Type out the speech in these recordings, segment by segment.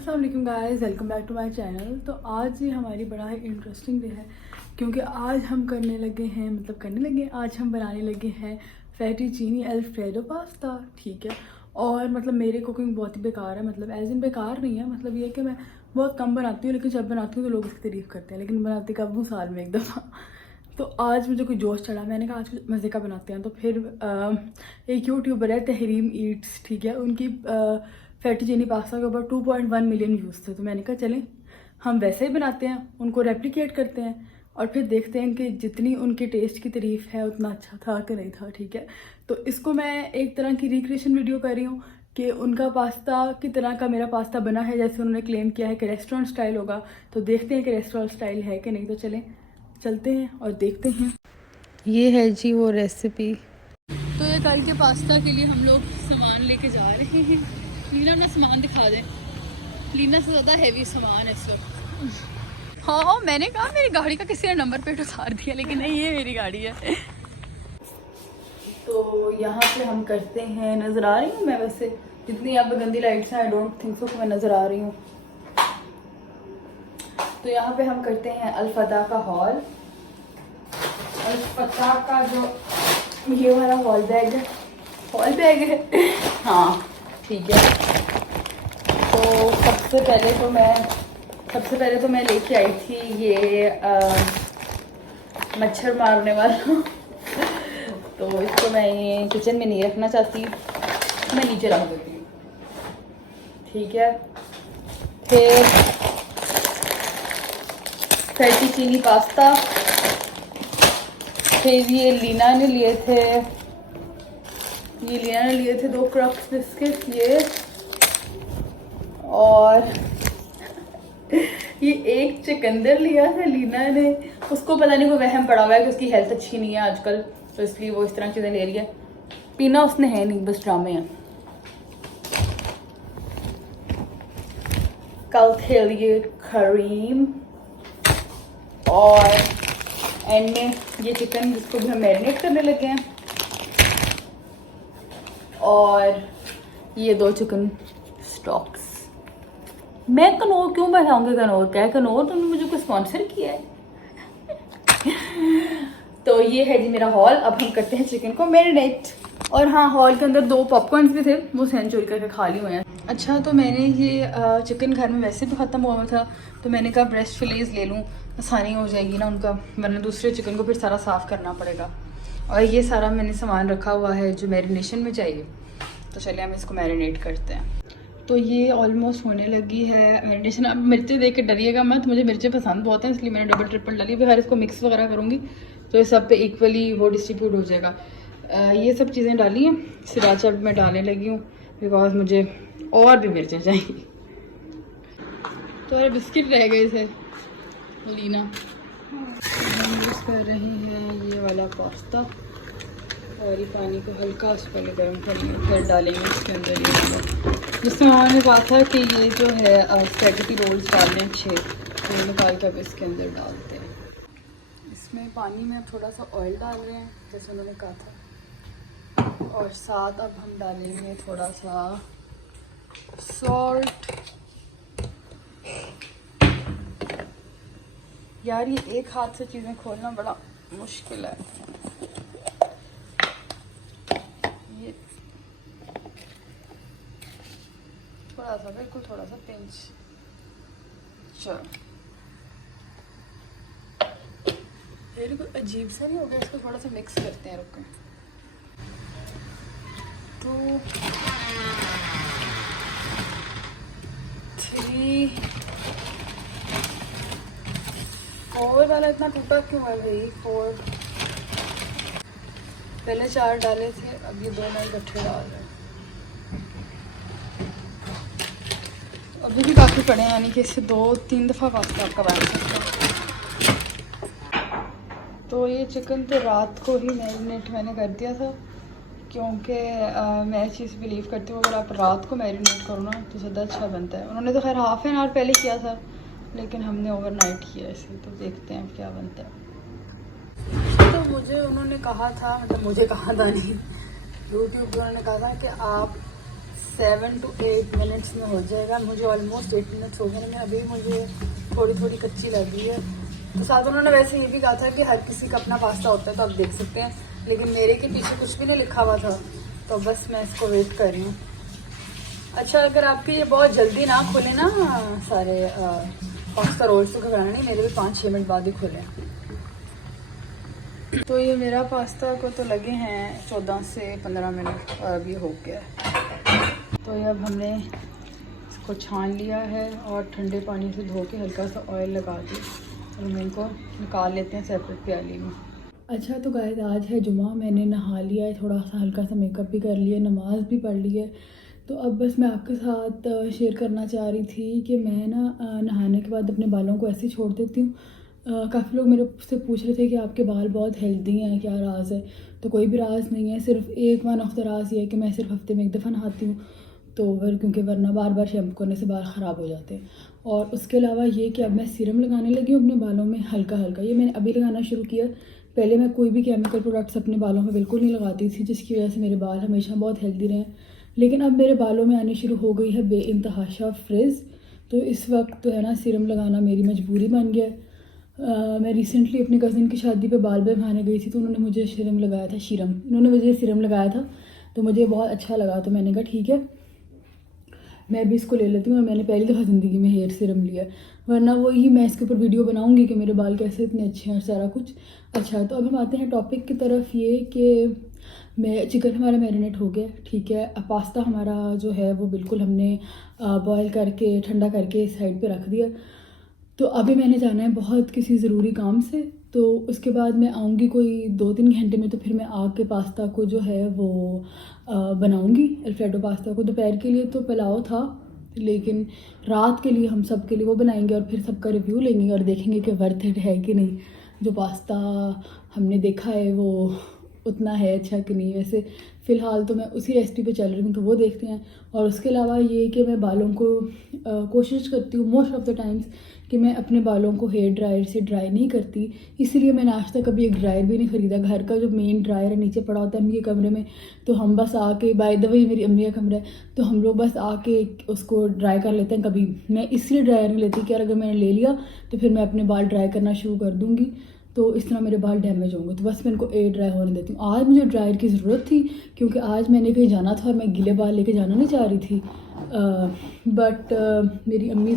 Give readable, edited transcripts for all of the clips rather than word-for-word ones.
अस्सलाम वालेकुम guys, welcome back to my channel. तो आज ही हमारी बड़ा ही इंटरेस्टिंग डे है क्योंकि आज हम आज हम बनाने लगे हैं फेटुचीनी अल्फ्रेडो पास्ता। ठीक है, और मतलब मेरी कुकिंग बहुत ही बेकार है, मतलब एज इन बेकार नहीं है, मतलब ये है कि मैं बहुत कम बनाती हूँ, लेकिन जब बनाती हूँ तो लोग इसकी तारीफ़ करते हैं, लेकिन बनाती कब हूँ, साल में एक दफ़ा। तो आज मुझे कोई जोश चढ़ा, मैंने कहा आज कुछ मज़े का बनाते हैं। तो फिर एक यूट्यूबर है तहरीम ईट्स, ठीक है, उनकी फेटुचीनी पास्ता के ऊपर 2.1 मिलियन व्यूज़ थे। तो मैंने कहा चलें हम वैसे ही बनाते हैं, उनको रेप्लिकेट करते हैं और फिर देखते हैं कि जितनी उनके टेस्ट की तारीफ़ है उतना अच्छा था कि नहीं था। ठीक है, तो इसको मैं एक तरह की रिक्रिएशन वीडियो कर रही हूँ कि उनका पास्ता की तरह का मेरा पास्ता बना है, जैसे उन्होंने क्लेम किया है कि रेस्टोरेंट स्टाइल होगा। तो देखते हैं कि रेस्टोरेंट स्टाइल है कि नहीं। तो चलते हैं और देखते हैं। ये है जी वो रेसिपी। तो ये कल के पास्ता के लिए हम लोग सामान लेके जा रहे हैं। लीना अपना सामान दिखा दें। लीना से ज़्यादा हैवी सामान है इस वक्त। हाँ, मैंने कहा मेरी गाड़ी का किसी ने नंबर प्लेट उतार दिया, लेकिन नहीं, ये मेरी गाड़ी है। तो यहाँ पे हम करते हैं, नज़र आ रही हूँ मैं वैसे, जितनी यहाँ पे गंदी लाइट्स हैं आई डोंट थिंक सो कि मैं नज़र आ रही हूँ। तो यहाँ पे हम करते हैं अल्फता का हॉल। अल्फता का जो ये वाला हॉल बैग है हाँ ठीक है। तो सबसे पहले तो मैं लेके आई थी ये मच्छर मारने वाला तो इसको मैं ये किचन में नहीं रखना चाहती, मैं नीचे रख देती हूँ। ठीक है, फिर फेटुचीनी पास्ता, फिर ये लीना ने लिए थे 2 क्रक्स बिस्किट ये, और ये एक चुकंदर लिया था लीना ने। उसको पता नहीं कोई वहम पड़ा हुआ है कि उसकी हेल्थ अच्छी नहीं है आजकल, तो इसलिए वो इस तरह चीज़ें ले रही है। पीना उसने है नहीं, बस ड्रामे हैं। कल थे लिए क्रीम, और एंड में ये चिकन जिसको भी हम मैरिनेट करने लगे हैं, और ये 2 चिकन स्टॉक्स। मैं कनौर क्यों बैठाऊंगी, कनौर क्या है, कनौर तुमने मुझे कोई स्पॉन्सर किया है तो ये है जी मेरा हॉल। अब हम करते हैं चिकन को मैरिनेट। और हाँ, हॉल के अंदर 2 पॉपकॉर्न भी थे, वो सहन चोरी करके खा लिए हुए हैं। अच्छा, तो मैंने ये चिकन घर में वैसे भी ख़त्म हुआ था, तो मैंने कहा ब्रेस्ट फिलेज ले लूँ, आसानी हो जाएगी ना उनका, वरना दूसरे चिकन को फिर सारा साफ़ करना पड़ेगा। और ये सारा मैंने सामान रखा हुआ है जो मैरिनेशन में चाहिए। तो चलिए हम इसको मैरिनेट करते हैं। तो ये ऑलमोस्ट होने लगी है मैरिनेशन। अब मिर्चें देख के डरिएगा मत, मुझे मिर्चें पसंद बहुत हैं, इसलिए मैंने डबल ट्रिपल डाली। फिर इसको मिक्स वगैरह करूँगी तो ये सब पे इक्वली वो डिस्ट्रीब्यूट हो जाएगा। ये सब चीज़ें डाली हैं, सिराचा अब मैं डालने लगी हूँ बिकॉज मुझे और भी मिर्चें चाहिए। तो अरे बिस्किट रह गए थे लीना। हम यूज़ कर रही हैं ये वाला पास्ता, और ये पानी को हल्का से पहले गर्म करेंगे, फिर डालेंगे इसके अंदर ये। जिससे उन्होंने कहा था कि ये जो है स्पैगेटी रोल्स डालने 6, तो ये निकाल के अब इसके अंदर डालते हैं। इसमें पानी में अब थोड़ा सा ऑयल डाल रहे हैं जैसे उन्होंने कहा था, और साथ अब हम डालेंगे थोड़ा सा सॉल्ट। यार ये एक हाथ से चीज़ें खोलना बड़ा मुश्किल है। ये थोड़ा सा, बिल्कुल थोड़ा सा पिंच। चलो, ये कोई अजीब सा नहीं हो गया, इसको थोड़ा सा मिक्स करते हैं, रुकें। तो 3 4 वाला इतना टूटा क्यों है भाई? 4 पहले 4 डाले थे, अब ये 2 नए इकट्ठे डाल रहे हैं। अभी भी काफ़ी पड़े हैं, यानी कि इससे 2-3 दफ़ा पास्ता आपका बन सकता है। तो ये चिकन तो रात को ही मैरिनेट मैंने कर दिया था, क्योंकि मैं चीज़ बिलीव करती हूँ अगर आप रात को मैरिनेट करो ना तो ज़्यादा अच्छा बनता है। उन्होंने तो खैर हाफ एन आवर पहले किया था, लेकिन हमने ओवरनाइट किया इसे, तो देखते हैं क्या बनता है। तो मुझे उन्होंने कहा था, मतलब मुझे कहा था नहीं, यूट्यूब पर उन्होंने कहा था कि आप 7 to 8 मिनट्स में हो जाएगा। मुझे ऑलमोस्ट 8 मिनट्स हो गए हैं, अभी मुझे थोड़ी थोड़ी कच्ची लग रही है। तो साथ उन्होंने वैसे ये भी कहा था कि हर किसी का अपना पास्ता होता है, तो आप देख सकते हैं, लेकिन मेरे के पीछे कुछ भी नहीं लिखा हुआ था, तो बस मैं इसको वेट कर रही हूँ। अच्छा, अगर आपके ये बहुत जल्दी ना खुले ना सारे पास्ता रोल्स, तो घबराना नहीं, मेरे भी 5-6 मिनट बाद ही खुले। तो ये मेरा पास्ता को तो लगे हैं 14 से 15 मिनट और अभी हो गया। तो ये अब हमने इसको छान लिया है और ठंडे पानी से धो के हल्का सा ऑयल लगा के और हम इनको निकाल लेते हैं सेपरेट प्याली में। अच्छा, तो गाइस आज है जुमा, मैंने नहा लिया है, थोड़ा सा हल्का सा मेकअप भी कर लिया, नमाज भी पढ़ ली है। तो अब बस मैं आपके साथ शेयर करना चाह रही थी कि मैं ना नहाने के बाद अपने बालों को ऐसे ही छोड़ देती हूँ। काफ़ी लोग मेरे से पूछ रहे थे कि आपके बाल बहुत हेल्दी हैं, क्या राज है? तो कोई भी राज नहीं है, सिर्फ एक वन ऑफ द राज ये है कि मैं सिर्फ हफ्ते में 1 दफ़ा नहाती हूँ, तो क्योंकि वरना बार बार शैम्पू करने से बाल ख़राब हो जाते हैं। और उसके अलावा ये कि अब मैं सीरम लगाने लगी हूँ अपने बालों में हल्का हल्का, ये मैंने अभी लगाना शुरू किया। पहले मैं कोई भी केमिकल प्रोडक्ट्स अपने बालों में बिल्कुल नहीं लगाती थी, जिसकी वजह से मेरे बाल हमेशा बहुत हेल्दी रहे। लेकिन अब मेरे बालों में आने शुरू हो गई है बेइंतहाशा फ्रिज़, तो इस वक्त तो है ना सीरम लगाना मेरी मजबूरी बन गया। मैं रिसेंटली अपनी कज़न की शादी पे बाल बनवाने गई थी, तो उन्होंने मुझे सीरम लगाया था, उन्होंने मुझे सीरम लगाया था, तो मुझे बहुत अच्छा लगा, तो मैंने कहा ठीक है मैं भी इसको ले लेती हूँ। और मैंने पहली दफ़ा ज़िंदगी में हेयर सीरम लिया, वरना वही मैं इसके ऊपर वीडियो बनाऊँगी कि मेरे बाल कैसे इतने अच्छे हैं और सारा कुछ। अच्छा, तो अब हम आते हैं टॉपिक की तरफ, ये कि चिकन हमारा मैरिनेट हो गया, ठीक है। अब पास्ता हमारा जो है वो बिल्कुल हमने बॉयल करके ठंडा करके साइड पे रख दिया। तो अभी मैंने जाना है बहुत किसी ज़रूरी काम से, तो उसके बाद मैं आऊँगी कोई 2-3 घंटे में, तो फिर मैं आके पास्ता को जो है वो बनाऊँगी, अल्फ्रेडो पास्ता को। दोपहर के लिए तो पुलाव था, लेकिन रात के लिए हम सब के लिए वो बनाएंगे और फिर सबका रिव्यू लेंगे और देखेंगे कि वर्थ इट है कि नहीं। जो पास्ता हमने देखा है वो उतना है अच्छा कि नहीं। वैसे फ़िलहाल तो मैं उसी रेसिपी पे चल रही हूँ, तो वो देखते हैं। और उसके अलावा ये कि मैं बालों को कोशिश करती हूँ मोस्ट ऑफ़ द टाइम्स कि मैं अपने बालों को हेयर ड्रायर से ड्राई नहीं करती, इसलिए मैंने आज तक कभी एक ड्रायर भी नहीं ख़रीदा। घर का जो मेन ड्रायर है नीचे पड़ा होता है अम्मी के कमरे में, तो हम बस आके, बाय द वे मेरी अम्मी का कमरा है, तो हम लोग बस आके उसको ड्राई कर लेते हैं। कभी मैं इसलिए ड्रायर नहीं लेती कि अगर मैंने ले लिया तो फिर मैं अपने बाल ड्राई करना शुरू कर दूँगी, तो इस तरह मेरे बाल डैमेज होंगे, तो बस मैं इनको एयर ड्राई होने देती हूँ। आज मुझे ड्रायर की ज़रूरत थी क्योंकि आज मैंने कहीं जाना था और मैं गीले बाल लेके जाना नहीं चाह रही थी, बट मेरी अम्मी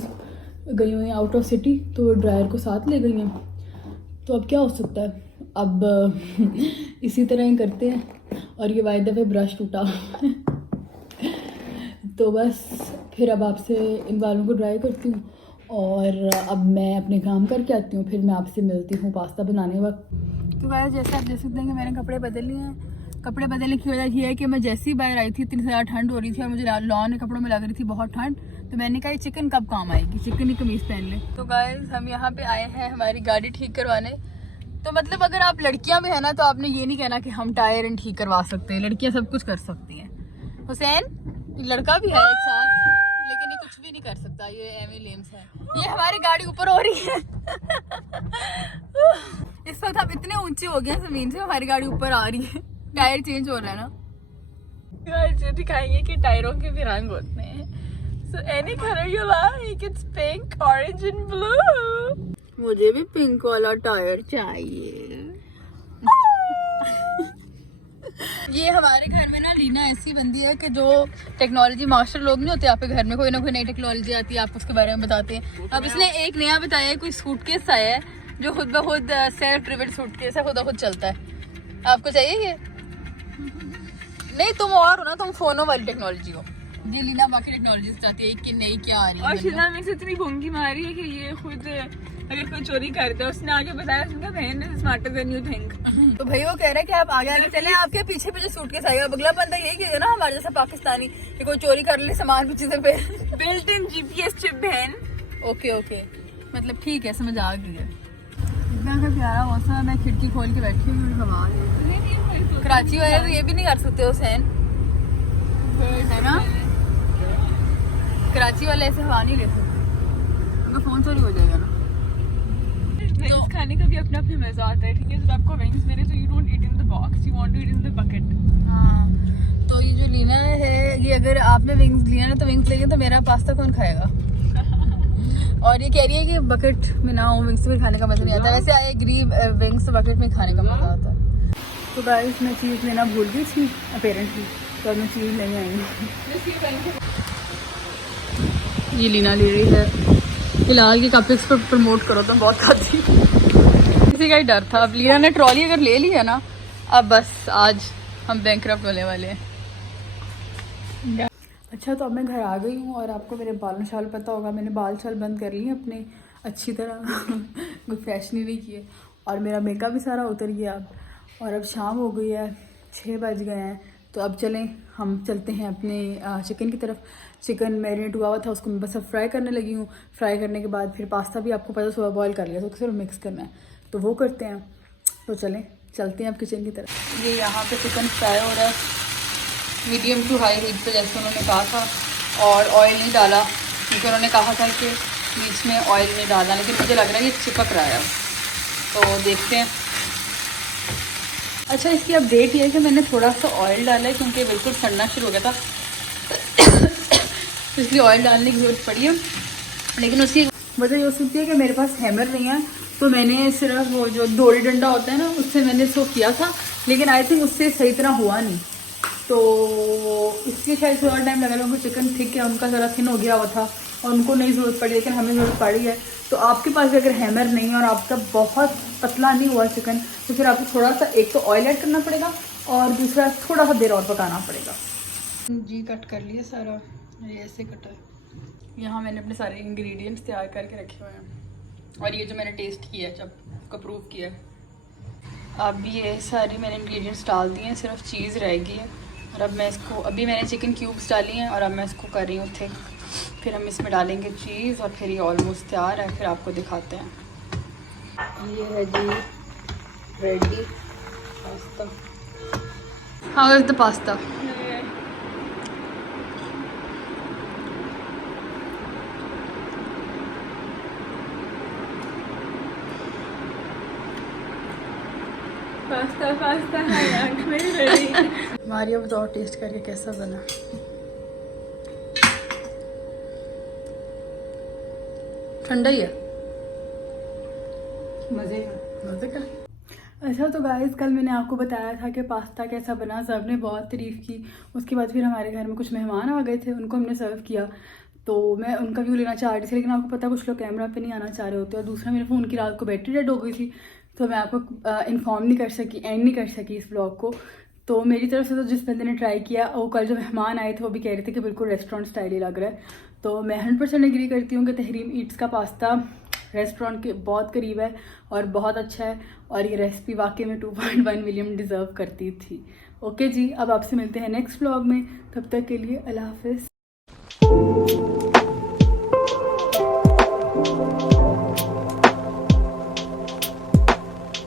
गई हुई हैं आउट ऑफ सिटी, तो ड्रायर को साथ ले गई हैं। तो अब क्या हो सकता है, अब इसी तरह ही करते हैं। और ये बाय द वे ब्रश टूटा तो बस फिर अब आपसे इन बालों को ड्राई करती हूँ और अब मैं अपने काम करके आती हूँ, फिर मैं आपसे मिलती हूँ पास्ता बनाने वक्त। तो गाइस जैसे आप देख सकते हैं कि मैंने कपड़े बदल लिए हैं। कपड़े बदलने की वजह ये है कि मैं जैसे ही बाहर आई थी इतनी ज़्यादा ठंड हो रही थी और मुझे लॉन के कपड़ों में लग रही थी बहुत ठंड, तो मैंने कहा ये चिकन कब काम आएगी, चिकन ही कमीज़ पहन ले। तो गाइस हम यहाँ पे आए हैं हमारी गाड़ी ठीक करवाने। तो मतलब अगर आप लड़कियाँ भी हैं ना, तो आपने ये नहीं कहना कि हम टायर एंड ठीक करवा सकते हैं, लड़कियाँ सब कुछ कर सकती हैं। हुसैन लड़का भी है एक साथ, लेकिन ये कुछ भी नहीं कर सकता, ये एमी लेम्स है। ये हमारी गाड़ी ऊपर हो रही है इस वक्त हम इतने ऊंचे हो गए जमीन से, हमारी गाड़ी ऊपर आ रही है, टायर चेंज हो रहा है ना। दिखाएंगे कि टायरों के भी रंग होते हैं। So any color you like, it's pink, orange and blue. मुझे भी पिंक वाला टायर चाहिए ये हमारे घर में ना लीना ऐसी बंदी है कि जो टेक्नोलॉजी मास्टर लोग नहीं होते, आपके घर में कोई ना कोई नई टेक्नोलॉजी आती है, आप उसके बारे में बताते हैं। अब इसने एक नया बताया है, कोई सूटकेस आया है जो खुद ब खुद सेल्फ ड्रिवन सूटकेस है, खुद ब खुद चलता है। आपको चाहिए ये? नहीं, तुम और हो ना, तुम फोनों वाली टेक्नोलॉजी हो। ये लीना बाकी टेक्नोलॉजी चाहती है कि नहीं क्या आ रही है। और शिजा में से इतनी भूंगी मारी है कि ये खुद अगर कोई चोरी करता है, उसने आगे बताया उसने बहन स्मार्टर देन यू थिंक। तो भाई वो कह रहा है कि आप आगे आगे चले, आपके पीछे पीछे सूटकेस आएगा। अगला बंदा यही कहेगा ना हमारे जैसा पाकिस्तानी कि कोई चोरी कर ले सामान पीछे से पे बिल्ट इन जीपीएस चिप बहन। ओके ओके, मतलब ठीक है, समझ आ गई है। इतना का प्यारा मौसम, मैं खिड़की खोल के बैठी हूँ, हवा कराची वाले तो ये भी नहीं कर सकते हुसैन, है ना। कराची वाले ऐसे हवा नहीं ले सकते, उनका फोन चोरी हो जाएगा ना। तो खाने का भी अपना अपना मजा आता है, ठीक है। जब आपको विंग्स मिले तो you don't eat in the box. You want to eat in the bucket. हाँ, तो ये जो लीना है, ये अगर आपने विंग्स लिया ना तो विंग्स लेंगे तो मेरा पास्ता कौन खाएगा? और ये कह रही है कि बकेट में ना हो, विंग्स में खाने का मजा नहीं आता। वैसे आई एग्री, विंग्स तो बकेट में खाने का मजा आता है। तो गाइस मैं चीज़ लेना भूल गई थी अपेरेंटली, तो अब मैं चीज़ लेने आई हूँ। ये लीना ले रही है। फिलहाल के कपकेक्स पर प्रमोट करो तो बहुत खाती। किसी का ही डर था। अब लीना ने ट्रॉली अगर ले ली है ना, अब बस आज हम बैंकक्रप्ट होने वाले हैं। अच्छा, तो अब मैं घर आ गई हूँ और आपको मेरे बाल शाल पता होगा, मैंने बाल शाल बंद कर लिए अपने अच्छी तरह। कोई फ्रेश नहीं किए और मेरा मेकअप भी सारा उतर गया अब। और अब शाम हो गई है, 6 बज गए हैं। तो अब हम चलते हैं अपने चिकन की तरफ। चिकन मैरिनेट हुआ था, उसको मैं बस अब फ्राई करने लगी हूँ। फ्राई करने के बाद फिर पास्ता भी आपको पता सुबह बॉईल कर लिया, तो सिर्फ मिक्स करना है, तो वो करते हैं। तो चलते हैं अब किचन की तरफ। ये यहाँ पे चिकन फ्राई हो रहा है मीडियम टू हाई हीट पे, जैसे उन्होंने कहा था। और ऑयल नहीं डाला क्योंकि उन्होंने कहा था कि बीच में ऑयल नहीं डालना, लेकिन मुझे लग रहा है ये चिपक रहा है। तो देखते हैं। अच्छा, इसकी अपडेट ये है कि मैंने थोड़ा सा ऑयल डाला है क्योंकि बिल्कुल सड़ना शुरू हो गया था, तो इसलिए ऑयल डालने की ज़रूरत पड़ी है। लेकिन उसकी वजह ये हो सकती है कि मेरे पास हैमर नहीं है, तो मैंने सिर्फ वो जो डोरी डंडा होता है ना, उससे मैंने इसको किया था, लेकिन आई थिंक उससे सही तरह हुआ नहीं, तो इसलिए शायद थोड़ा टाइम लगा। उनको चिकन थिक है, उनका ज़रा थिन हो गया हुआ था और उनको नहीं ज़रूरत पड़ी, लेकिन हमें ज़रूरत पड़ी है। तो आपके पास भी अगर हैमर नहीं है और आपका बहुत पतला नहीं हुआ चिकन, तो फिर आपको थोड़ा सा एक तो ऑयल ऐड करना पड़ेगा और दूसरा थोड़ा सा देर और पकाना पड़ेगा। जी कट कर लिया सारा, ये ऐसे कटा है। यहाँ मैंने अपने सारे इंग्रेडिएंट्स तैयार करके रखे हुए हैं और ये जो मैंने टेस्ट किया है, जब को प्रूव किया है, अब ये सारी मैंने इंग्रेडिएंट्स डाल दिए हैं, सिर्फ चीज़ रहेगी है। और अब मैं इसको, अभी मैंने चिकन क्यूब्स डाली हैं और अब मैं इसको कर रही हूँ थिक। फिर हम इसमें डालेंगे चीज़ और फिर ये ऑलमोस्ट तैयार है, फिर आपको दिखाते हैं। ये है जी ready pasta. How is the pasta? Pasta है रेडी। मारिया बताओ टेस्ट करके कैसा बना। ठंडा ही है, मज़े का। अच्छा, तो गाइस कल मैंने आपको बताया था कि पास्ता कैसा बना, सब ने बहुत तारीफ़ की। उसके बाद फिर हमारे घर में कुछ मेहमान आ गए थे, उनको हमने सर्व किया, तो मैं उनका व्यू लेना चाह रही थी, लेकिन आपको पता कुछ लोग कैमरा पे नहीं आना चाह रहे होते। और दूसरा, मेरे फ़ोन की रात को बैटरी डेड हो गई थी, तो मैं आपको इन्फॉर्म नहीं कर सकी, एंड नहीं कर सकी इस ब्लॉग को। तो मेरी तरफ से तो जिस बंदे ने ट्राई किया, वो कल जो मेहमान आए थे वो भी कह रहे थे कि बिल्कुल रेस्टोरेंट स्टाइल ही लग रहा है। तो मैं 100% एग्री करती हूँ कि तहरीम ईट्स का पास्ता रेस्टोरेंट के बहुत करीब है और बहुत अच्छा है, और ये रेसिपी वाकई में 2.1 मिलियन डिज़र्व करती थी। ओके जी, अब आपसे मिलते हैं नेक्स्ट व्लॉग में, तब तक के लिए अल्लाह हाफिज़।